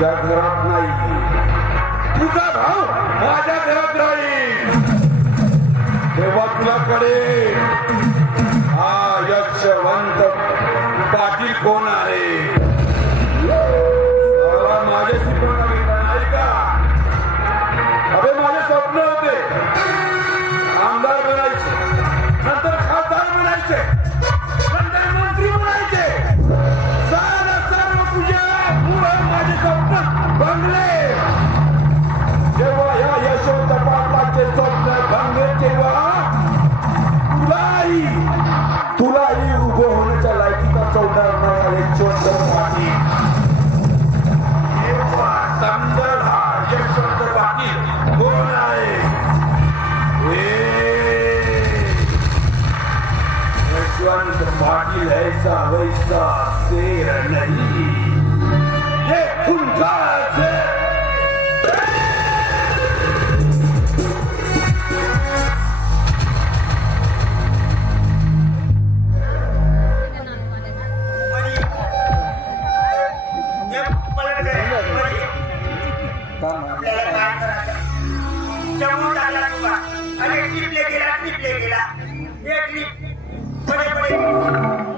तुझ्या घरात नाही, तुझा भाऊ माझ्या घरात राहील तेव्हा तुला कळेल हा यक्षवंत पाटील कोण आहे. माझ्याशी कोण नाही का? अबे माझे स्वप्न होते आमदार बनायचे, नंतर खासदार बनायचे, नंतर मंत्री बनायचे. माझे स्वप्न भंगले. जेव्हा या यशवंत पाटलाचे स्वप्न भंगले तेव्हा तुलाही उभं होण्याच्या लायकीचा चौदार नाही यशवंत पाटील. समजल हा यशवंत पाटील कोण आहे. यशवंत पाटील ऐसा वैसा शेर नहीं, ये खुंखार से अरे ट्रिप ले गेला एक ट्रिप बड़े बड़े